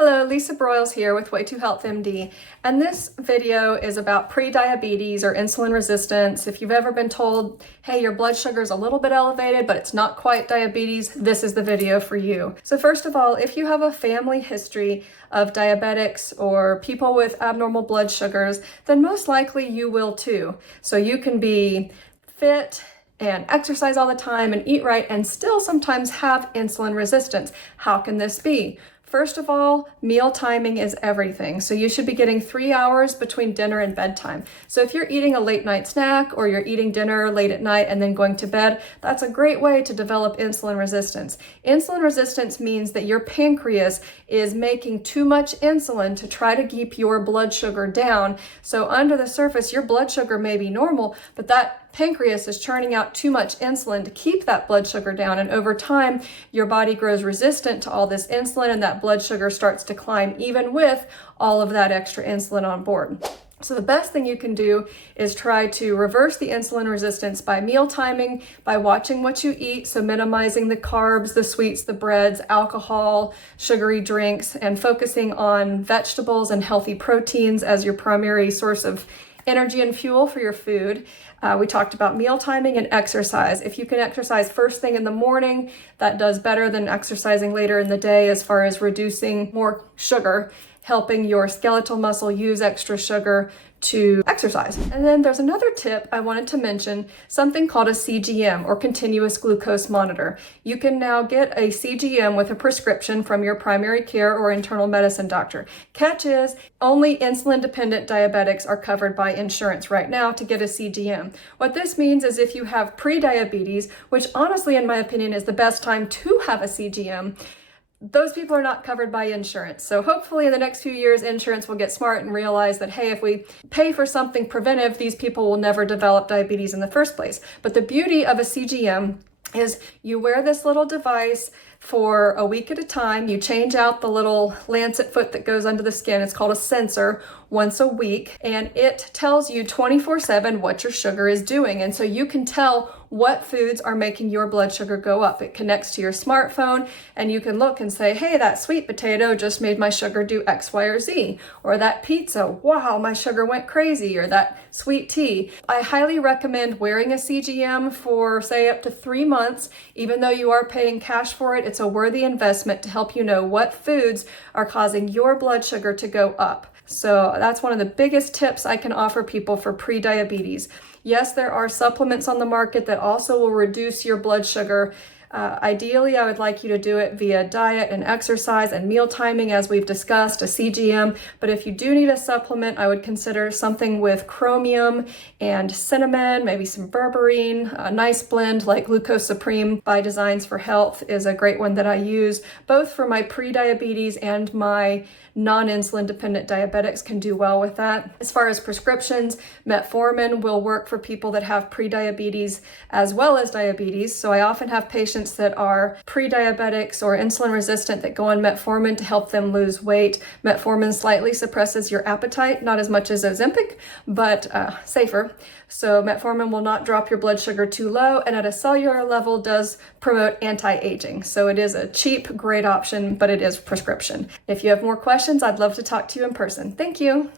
Hello, Lisa Broyles here with Way to Health MD, and this video is about pre-diabetes or insulin resistance. If you've ever been told, hey, your blood sugar is a little bit elevated, but it's not quite diabetes, this is the video for you. So first of all, if you have a family history of diabetics or people with abnormal blood sugars, then most likely you will too. So you can be fit and exercise all the time and eat right and still sometimes have insulin resistance. How can this be? First of all, meal timing is everything. So you should be getting 3 hours between dinner and bedtime. So if you're eating a late night snack or you're eating dinner late at night and then going to bed, that's a great way to develop insulin resistance. Insulin resistance means that your pancreas is making too much insulin to try to keep your blood sugar down. So under the surface, your blood sugar may be normal, but that pancreas is churning out too much insulin to keep that blood sugar down, and over time your body grows resistant to all this insulin and that blood sugar starts to climb even with all of that extra insulin on board. So the best thing you can do is try to reverse the insulin resistance by meal timing, by watching what you eat, so minimizing the carbs, the sweets, the breads, alcohol, sugary drinks, and focusing on vegetables and healthy proteins as your primary source of energy and fuel for your food. We talked about meal timing and exercise. If you can exercise first thing in the morning, that does better than exercising later in the day as far as reducing more sugar, helping your skeletal muscle use extra sugar to exercise. And then there's another tip I wanted to mention, something called a CGM or continuous glucose monitor. You can now get a CGM with a prescription from your primary care or internal medicine doctor. Catch is, only insulin-dependent diabetics are covered by insurance right now to get a CGM. What this means is if you have pre-diabetes, which honestly in my opinion is the best time to have a CGM, those people are not covered by insurance. So hopefully in the next few years, insurance will get smart and realize that, hey, if we pay for something preventive, these people will never develop diabetes in the first place. But the beauty of a CGM is you wear this little device for a week at a time. You change out the little lancet foot that goes under the skin. It's called a sensor once a week, and it tells you 24/7 what your sugar is doing. And so you can tell what foods are making your blood sugar go up. It connects to your smartphone and you can look and say, hey, that sweet potato just made my sugar do X, Y, or Z. Or that pizza, wow, my sugar went crazy. Or that sweet tea. I highly recommend wearing a CGM for say up to 3 months. Even though you are paying cash for it, it's a worthy investment to help you know what foods are causing your blood sugar to go up. So that's one of the biggest tips I can offer people for pre-diabetes. Yes, there are supplements on the market that also will reduce your blood sugar. Ideally, I would like you to do it via diet and exercise and meal timing, as we've discussed, a CGM. But if you do need a supplement, I would consider something with chromium and cinnamon, maybe some berberine. A nice blend like Gluco Supreme by Designs for Health is a great one that I use, both for my pre-diabetes and my non-insulin dependent diabetics can do well with that. As far as prescriptions, metformin will work for people that have pre-diabetes as well as diabetes. So I often have patients that are pre-diabetics or insulin resistant that go on metformin to help them lose weight. Metformin slightly suppresses your appetite, not as much as Ozempic, but safer. So metformin will not drop your blood sugar too low, and at a cellular level does promote anti-aging. So it is a cheap, great option, but it is prescription. If you have more questions, I'd love to talk to you in person. Thank you.